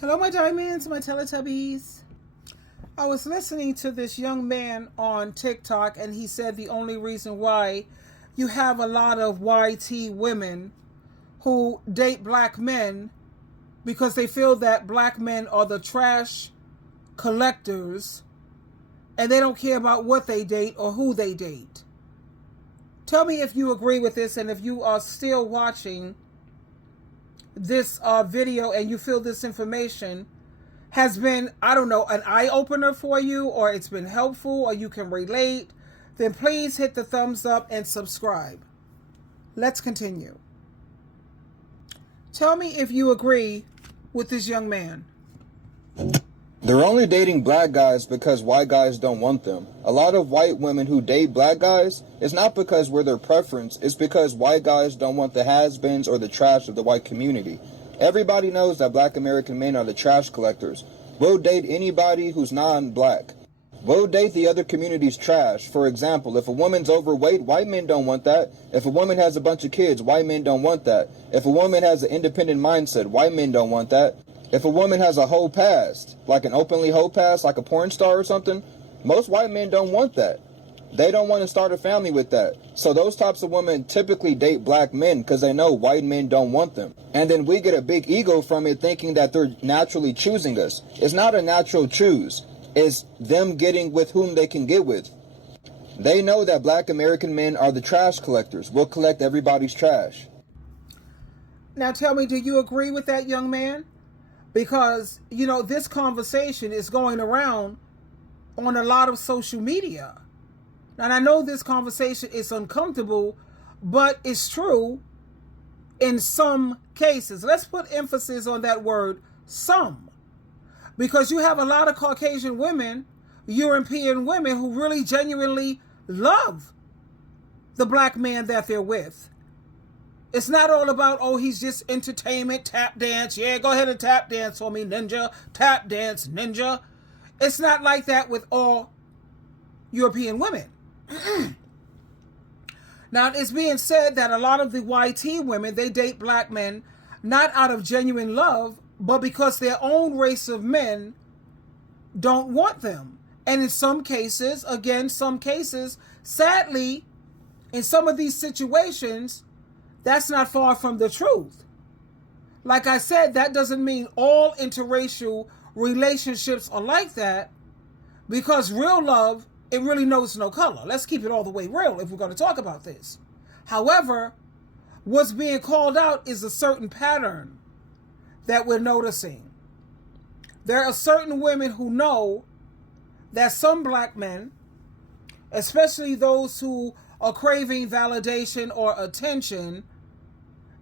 Hello, my diamonds, my Teletubbies. I was listening to this young man on TikTok, and he said the only reason why you have a lot of YT women who date black men because they feel that black men are the trash collectors and they don't care about what they date or who they date. Tell me if you agree with this, and if you are still watching this video and you feel this information has been, I don't know, an eye-opener for you, or it's been helpful, or you can relate, then please hit the thumbs up and subscribe. Let's continue. Tell me if you agree with this young man. They're only dating black guys because white guys don't want them. A lot of white women who date black guys, it's not because we're their preference, it's because white guys don't want the has-beens or the trash of the white community. Everybody knows that black American men are the trash collectors. We'll date anybody who's non-black. We'll date the other community's trash. For example, if a woman's overweight, white men don't want that. If a woman has a bunch of kids, white men don't want that. If a woman has an independent mindset, white men don't want that. If a woman has a whole past, like an openly whole past, like a porn star or something, most white men don't want that. They don't want to start a family with that. So those types of women typically date black men because they know white men don't want them. And then we get a big ego from it, thinking that they're naturally choosing us. It's not a natural choose. It's them getting with whom they can get with. They know that black American men are the trash collectors. We'll collect everybody's trash. Now tell me, do you agree with that young man? Because, you know, this conversation is going around on a lot of social media. And I know this conversation is uncomfortable, but it's true in some cases. Let's put emphasis on that word, some. Because you have a lot of Caucasian women, European women, who really genuinely love the black man that they're with. It's not all about, oh, he's just entertainment, tap dance. Yeah, go ahead and tap dance for me, ninja. Tap dance, ninja. It's not like that with all European women. Now, it's being said that a lot of the YT women, they date black men not out of genuine love, but because their own race of men don't want them. And in some cases, sadly, in some of these situations, that's not far from the truth. Like I said, that doesn't mean all interracial relationships are like that, because real love, it really knows no color. Let's keep it all the way real if we're going to talk about this. However, what's being called out is a certain pattern that we're noticing. There are certain women who know that some black men, especially those who are craving validation or attention,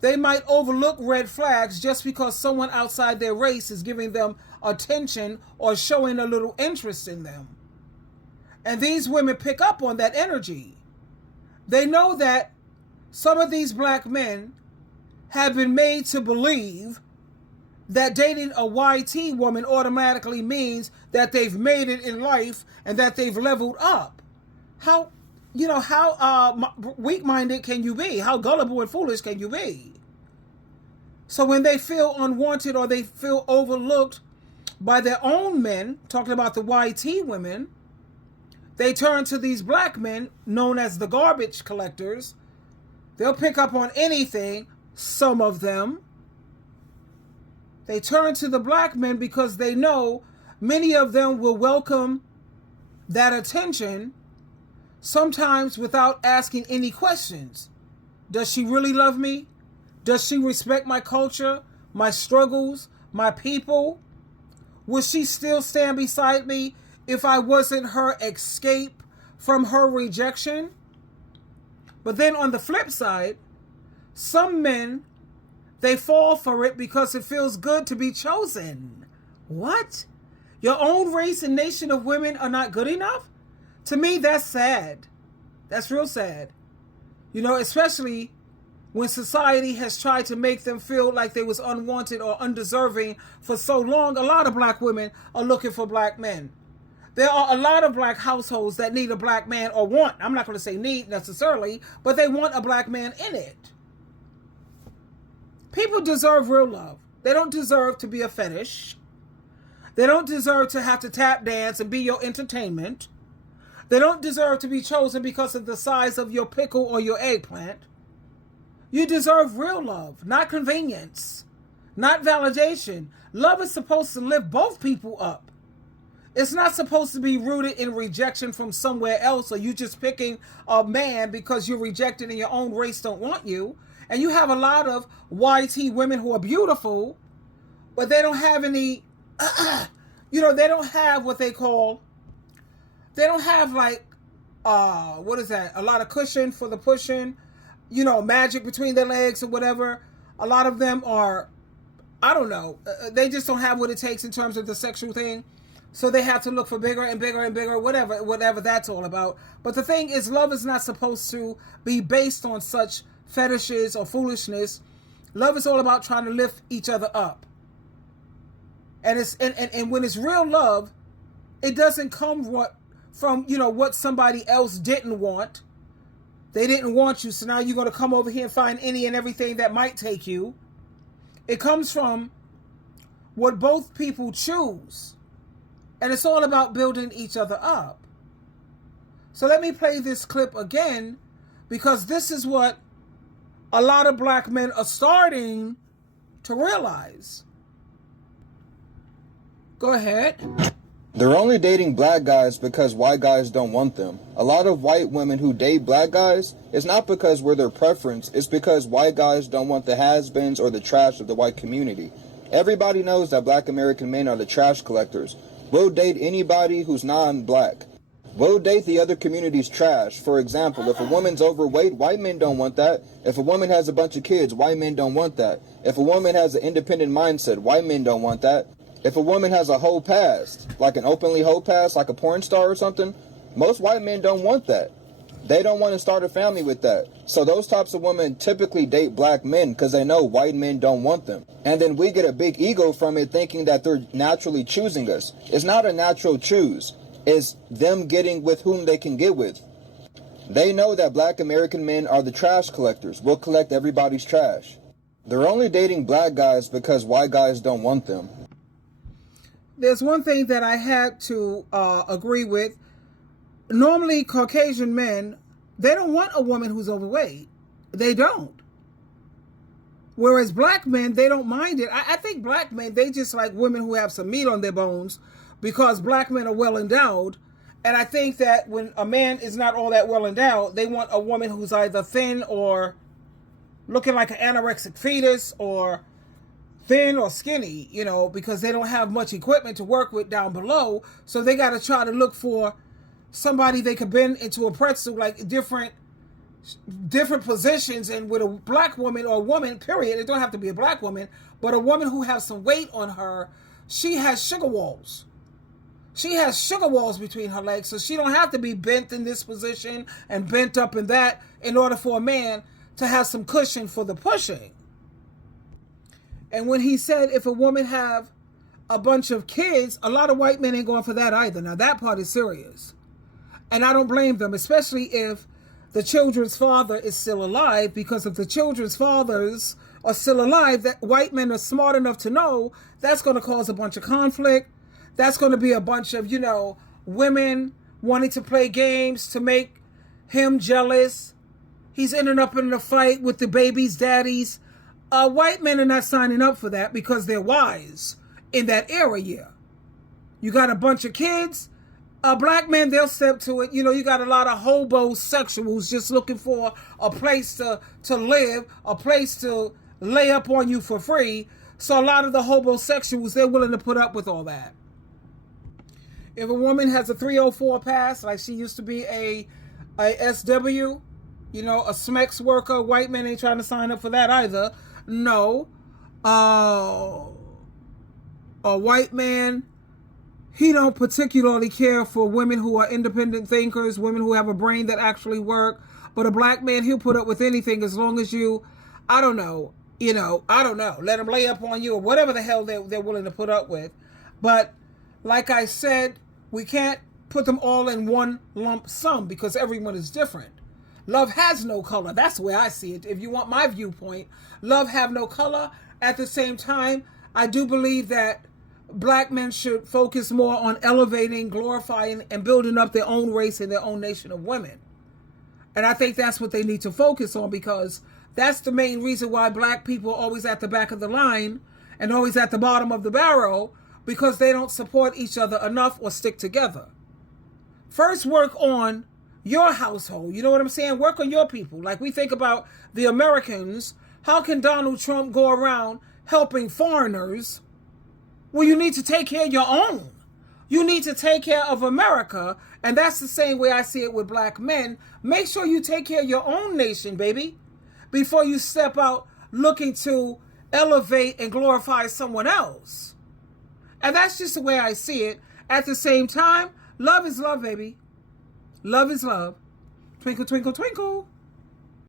they might overlook red flags just because someone outside their race is giving them attention or showing a little interest in them. And these women pick up on that energy. They know that some of these black men have been made to believe that dating a YT woman automatically means that they've made it in life and that they've leveled up. How weak-minded can you be? How gullible and foolish can you be? So when they feel unwanted or they feel overlooked by their own men, talking about the YT women, they turn to these black men known as the garbage collectors. They'll pick up on anything, some of them. They turn to the black men because they know many of them will welcome that attention, sometimes without asking any questions. Does she really love me? Does she respect my culture, my struggles, my people? Will she still stand beside me if I wasn't her escape from her rejection? But then on the flip side, some men, they fall for it because it feels good to be chosen. What? Your own race and nation of women are not good enough? To me, that's sad. That's real sad. You know, especially when society has tried to make them feel like they was unwanted or undeserving for so long. A lot of black women are looking for black men. There are a lot of black households that need a black man, or want, I'm not going to say need necessarily, but they want a black man in it. People deserve real love. They don't deserve to be a fetish. They don't deserve to have to tap dance and be your entertainment. They don't deserve to be chosen because of the size of your pickle or your eggplant. You deserve real love, not convenience, not validation. Love is supposed to lift both people up. It's not supposed to be rooted in rejection from somewhere else, or you just picking a man because you're rejected and your own race don't want you. And you have a lot of YT women who are beautiful, but they don't have any, they don't have what they call, they don't have like, what is that? A lot of cushion for the pushing, magic between their legs or whatever. A lot of them are, I don't know, they just don't have what it takes in terms of the sexual thing. So they have to look for bigger and bigger and bigger, whatever that's all about. But the thing is, love is not supposed to be based on such fetishes or foolishness. Love is all about trying to lift each other up. And it's and when it's real love, it doesn't come from what somebody else didn't want. They didn't want you, so now you're going to come over here and find any and everything that might take you. It comes from what both people choose. And it's all about building each other up. So let me play this clip again, because this is what a lot of black men are starting to realize. Go ahead. They're only dating black guys because white guys don't want them. A lot of white women who date black guys, it's not because we're their preference, it's because white guys don't want the has-beens or the trash of the white community. Everybody knows that black American men are the trash collectors. We'll date anybody who's non-black. We'll date the other community's trash. For example, if a woman's overweight, white men don't want that. If a woman has a bunch of kids, white men don't want that. If a woman has an independent mindset, white men don't want that. If a woman has a whole past, like an openly whole past, like a porn star or something, most white men don't want that. They don't want to start a family with that. So those types of women typically date black men because they know white men don't want them. And then we get a big ego from it, thinking that they're naturally choosing us. It's not a natural choose. It's them getting with whom they can get with. They know that black American men are the trash collectors. We'll collect everybody's trash. They're only dating black guys because white guys don't want them. There's one thing that I had to agree with. Normally, Caucasian men, they don't want a woman who's overweight. They don't. Whereas black men, they don't mind it. I think black men, they just like women who have some meat on their bones, because black men are well endowed. And I think that when a man is not all that well endowed, they want a woman who's either thin or looking like an anorexic fetus, or thin or skinny, because they don't have much equipment to work with down below. So they got to try to look for somebody they could bend into a pretzel, like different positions. And with a black woman, or a woman, period, it don't have to be a black woman, but a woman who has some weight on her, she has sugar walls. She has sugar walls between her legs, so she don't have to be bent in this position and bent up in that in order for a man to have some cushion for the pushing. And when he said if a woman have a bunch of kids, a lot of white men ain't going for that either. Now that part is serious. And I don't blame them, especially if the children's father is still alive, because if the children's fathers are still alive, that white men are smart enough to know that's going to cause a bunch of conflict. That's going to be a bunch of, women wanting to play games to make him jealous. He's ending up in a fight with the baby's daddies. White men are not signing up for that because they're wise in that area. You got a bunch of kids. Black men, they'll step to it. You got a lot of hobosexuals just looking for a place to live, a place to lay up on you for free. So a lot of the hobosexuals, they're willing to put up with all that. If a woman has a 304 pass, like she used to be a SW, a SMEX worker, white men ain't trying to sign up for that either. No. A white man, he don't particularly care for women who are independent thinkers, women who have a brain that actually work. But a black man, he'll put up with anything as long as you, I don't know, let them lay up on you or whatever the hell they're willing to put up with. But like I said, we can't put them all in one lump sum because everyone is different. Love has no color. That's the way I see it. If you want my viewpoint, love have no color. At the same time, I do believe that black men should focus more on elevating, glorifying, and building up their own race and their own nation of women. And I think that's what they need to focus on, because that's the main reason why black people are always at the back of the line and always at the bottom of the barrel, because they don't support each other enough or stick together. First, work on your household. You know what I'm saying? Work on your people. Like we think about the Americans. How can Donald Trump go around helping foreigners? Well, you need to take care of your own. You need to take care of America. And that's the same way I see it with black men. Make sure you take care of your own nation, baby, before you step out looking to elevate and glorify someone else. And that's just the way I see it. At the same time, love is love, baby. Love is love. Twinkle, twinkle, twinkle.